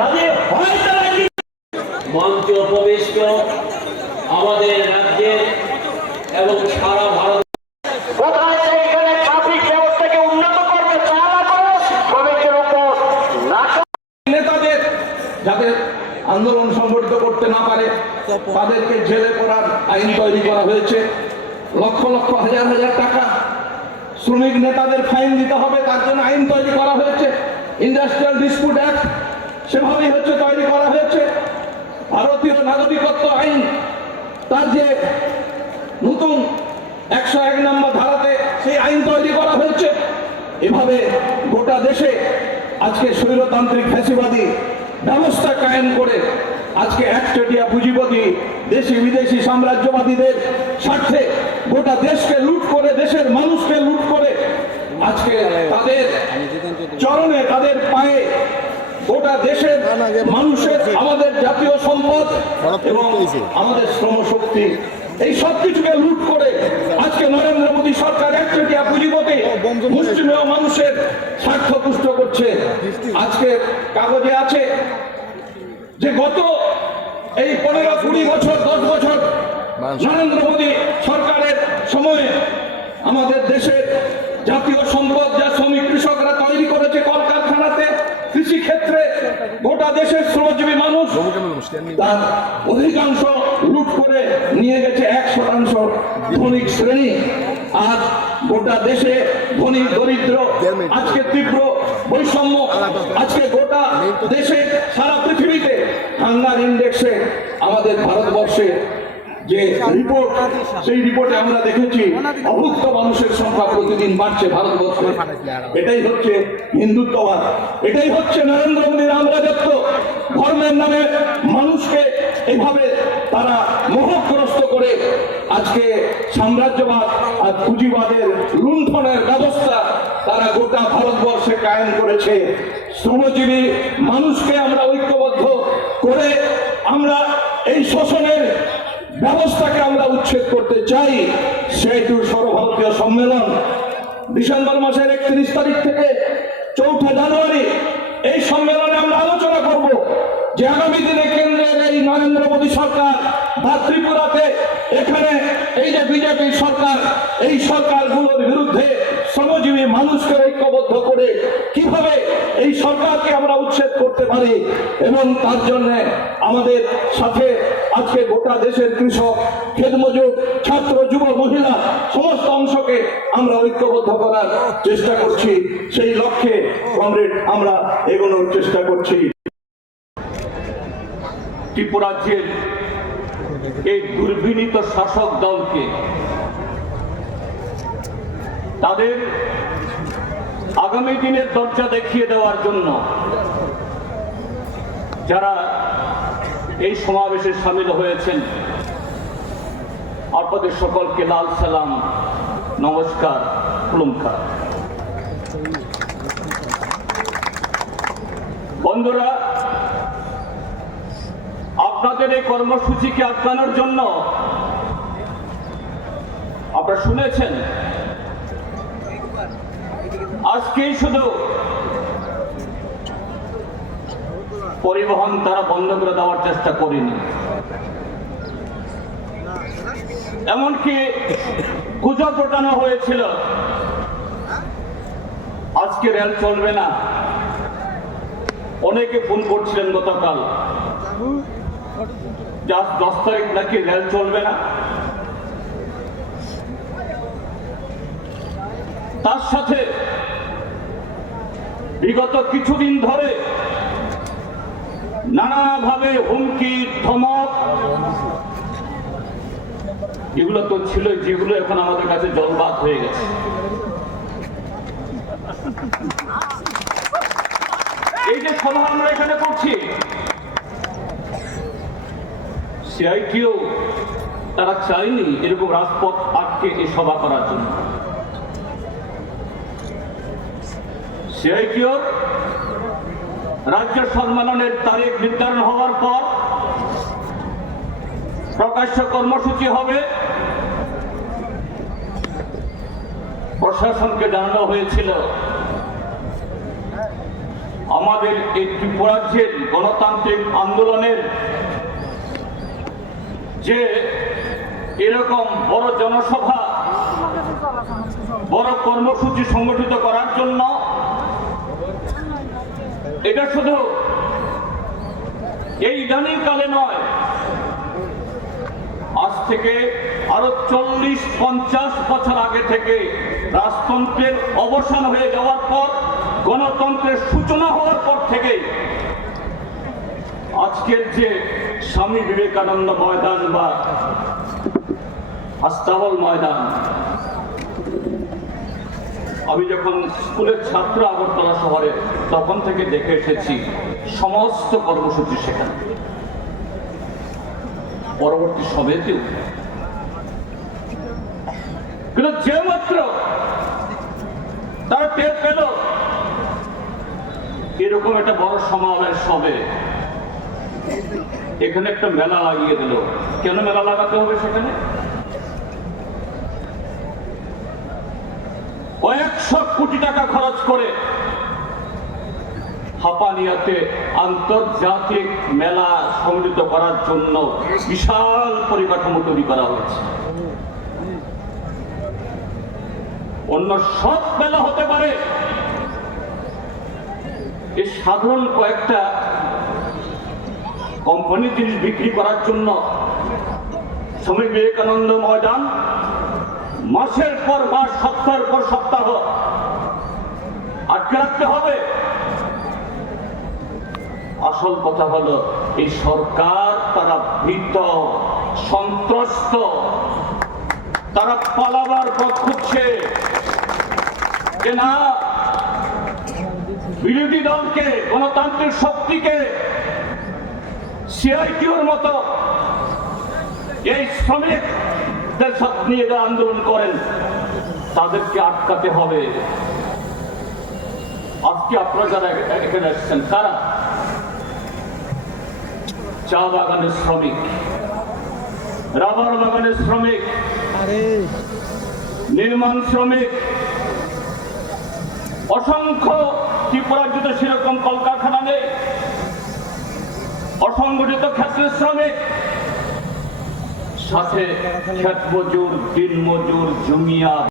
তাদের হয় তারা কি? মঞ্চে উপবিষ্ট আমাদের রাজ্যের এবং সারা ভারত কোথায় এখানে ট্রাফিক ব্যবস্থাকে উন্নত করবে তা না করে শ্রমিকের উপর নাটক নেতাদের যাদের আন্দোলন সংগঠিত করতে না পারে তাদেরকে জেলে পড়ার আইন তৈরি করা হয়েছে। লক্ষ লক্ষ হাজার হাজার টাকা শ্রমিক নেতাদের ফাইন দিতে হবে তার জন্য আইন তৈরি করা হয়েছে। ইন্ডাস্ট্রিয়াল ডিসপুট অ্যাক্ট সেভাবেই হচ্ছে তৈরি করা হয়েছে। ভারতীয় নাগরিকত্ব আইন তার যে নতুন একশো এক নম্বর ধারাতে সেই আইন তৈরি করা হয়েছে। এভাবে গোটা দেশে আজকে স্বৈরতান্ত্রিক ফ্যাসিবাদী ব্যবস্থা কায়েম করে আজকে একচেটিয়া পুঁজিপতি দেশি বিদেশি সাম্রাজ্যবাদীদের স্বার্থে গোটা দেশকে লুট করে, দেশের মানুষকে লুট করে আজকে তাদের চরণে, তাদের পায়ে গোটা দেশের মানুষের আমাদের জাতীয় সম্পদ এবং আমাদের শ্রমশক্তি। এই সব কিছুকে লুট করে আজকে নরেন্দ্র মোদী সরকার একচেটিয়া পুঁজিপতি মুসলিমীয় মানুষের স্বার্থ পুষ্ট করছে আজকে কাগজে আছে যে গত এই পনেরো কুড়ি বছর দশ বছর নরেন্দ্র মোদী সরকারের সময়ে আমাদের দেশের জাতীয় সম্পদ কৃষি ক্ষেত্রে গোটা দেশের শ্রমজীবী মানুষ তার অধিকাংশ লুট করে নিয়ে গেছে এক শতাংশ ধনিক শ্রেণি। আর গোটা দেশে ধনী দরিদ্র আজকে তীব্র বৈষম্য আজকে গোটা দেশে সারা পৃথিবীতে হাঙ্গার ইন্ডেক্সে আমাদের ভারতবর্ষে যে রিপোর্ট সেই রিপোর্টে আমরা দেখেছি অভুক্ত মানুষের সংখ্যা প্রতিদিন বাড়ছে ভারতবর্ষে। এটাই হচ্ছে হিন্দুত্ববাদ। এটাই হচ্ছে নরেন্দ্র মোদীর রামরাজত্ব ধর্মের নামে মানুষকে এইভাবে তারা মোহগ্রস্ত করে আজকে সাম্রাজ্যবাদ আর পুঁজিবাদের লুণ্ঠনের ব্যবস্থা তারা গোটা ভারতবর্ষে কায়েম করেছে। শ্রমজীবী মানুষকে আমরা ঐক্যবদ্ধ করে আমরা এই শোষণের ব্যবস্থাকে আমরা উচ্ছেদ করতে চাই, সেহেতু সর্বভারতীয় সম্মেলন ডিসেম্বর মাসের একত্রিশ তারিখ থেকে চৌঠা জানুয়ারি এই সম্মেলনে আমরা আলোচনা করব যে আগামী দিনে কেন্দ্রের এই নরেন্দ্র মোদী সরকার বা ত্রিপুরাতে এখানে এই যে বিজেপি সরকার, এই সরকারগুলোর বিরুদ্ধে শ্রমজীবী মানুষকে ঐক্যবদ্ধ করে কীভাবে এই সরকারকে আমরা উচ্ছেদ করতে পারি এবং তার জন্য আমাদের সাথে আজকে গোটা দেশের কৃষক ক্ষেতমজুর ছাত্র, যুব, মহিলা সমস্ত অংশকে আমরা ঐক্যবদ্ধ করার চেষ্টা করছি। সেই লক্ষ্যে, কমরেড, আমরা এগোনোর চেষ্টা করছি। ত্রিপুরাজ্যের এই দুর্বিনীত শাসক দলকে, তাদের আগামী দিনের দরজা দেখিয়ে দেওয়ার জন্য যারা এই সমাবেশে সামিল হয়েছেন, আপনাদের সকলকে লাল সালাম, নমস্কার কুলুমখার বন্ধুরা, আপনাদের এই কর্মসূচিকে আটকানোর জন্য আপনারা শুনেছেন আজকেই শুধু পরিবহন তারা বন্ধ করে দেওয়ার চেষ্টা করেনি। এমনকি গুজব রটানো হয়েছিল। আজকে রেল চলবে না। অনেকে ফোন করছিলেন গতকাল। দশ তারিখ নাকি রেল চলবে না। তার সাথে বিগত কিছুদিন ধরে নানাভাবে হুমকি, ধমক, এগুলো তো ছিল যেগুলো এখন আমাদের কাছে জলবাদ হয়ে গেছে। এই যে সভা আমরা এখানে করছি, সিআইটিও তারা চায়নি এরকম রাজপথ আটকে এই সভা করার জন্য। সিআইটিওর রাজ্য সম্মেলনের তারিখ নির্ধারণ হওয়ার পর প্রকাশ্য কর্মসূচি হবে। প্রশাসনকে জানানো হয়েছিল, আমাদের এই ত্রিপুরাজ্যের গণতান্ত্রিক আন্দোলনের যে এরকম বড় জনসভা, বড় কর্মসূচি সংগঠিত করার জন্য এটা শুধু এই ইদানিং কালে নয়। আজ থেকে আরও চল্লিশ, পঞ্চাশ বছর আগে থেকে রাজতন্ত্রের অবসান হয়ে যাওয়ার পর, গণতন্ত্রের সূচনা হওয়ার পর থেকে আজকের যে স্বামী বিবেকানন্দ ময়দান বা আস্তাবল ময়দান আমি যখন স্কুলের ছাত্র আগরতলা শহরে তখন থেকে দেখে এসেছি, সমস্ত কর্মসূচি সেখানে। পরবর্তী সবেতেও কিন্তু যে মাত্র তারা টের পেল, এরকম একটা বড় সমাবেশ হবে। এখানে একটা মেলা লাগিয়ে দিল। কেন মেলা লাগাতে হবে সেখানে? কয়েকশো কোটি টাকা খরচ করে হাপানিয়াতে আন্তর্জাতিক মেলা সংগঠিত করার জন্য বিশাল পরিকাঠামো তৈরি করা হয়েছে। অন্য সব মেলা হতে পারে। এই সাধারণ কয়েকটা কোম্পানির জিনিস বিক্রি করার জন্য স্বামী বিবেকানন্দ ময়দান মাসের পর মাস, সপ্তাহের পর সপ্তাহ। আটকে রাখতে হবে। আসল কথা হলো, এই সরকার তারা ভীত, সন্ত্রস্ত। তারা পালাবার পথ খুঁজছে। যে না, বিরোধী দলকে, গণতান্ত্রিক শক্তিকে সিআইটিউর মতো, এই শ্রমিকদের সাথে নিয়ে যারা আন্দোলন করেন, তাদেরকে আটকাতে হবে। আজকে আপনারা যারা এখানে এসেছেন তারা চা বাগানের শ্রমিক, রাবার বাগানের শ্রমিক, নির্মাণ শ্রমিক, অসংখ্য ত্রিপুরাজ্যত সেরকম কলকারখানা নেই, অসংগঠিত ক্ষেত্রের শ্রমিক সাথে ক্ষেত মজুর দিন মজুর জমিয়া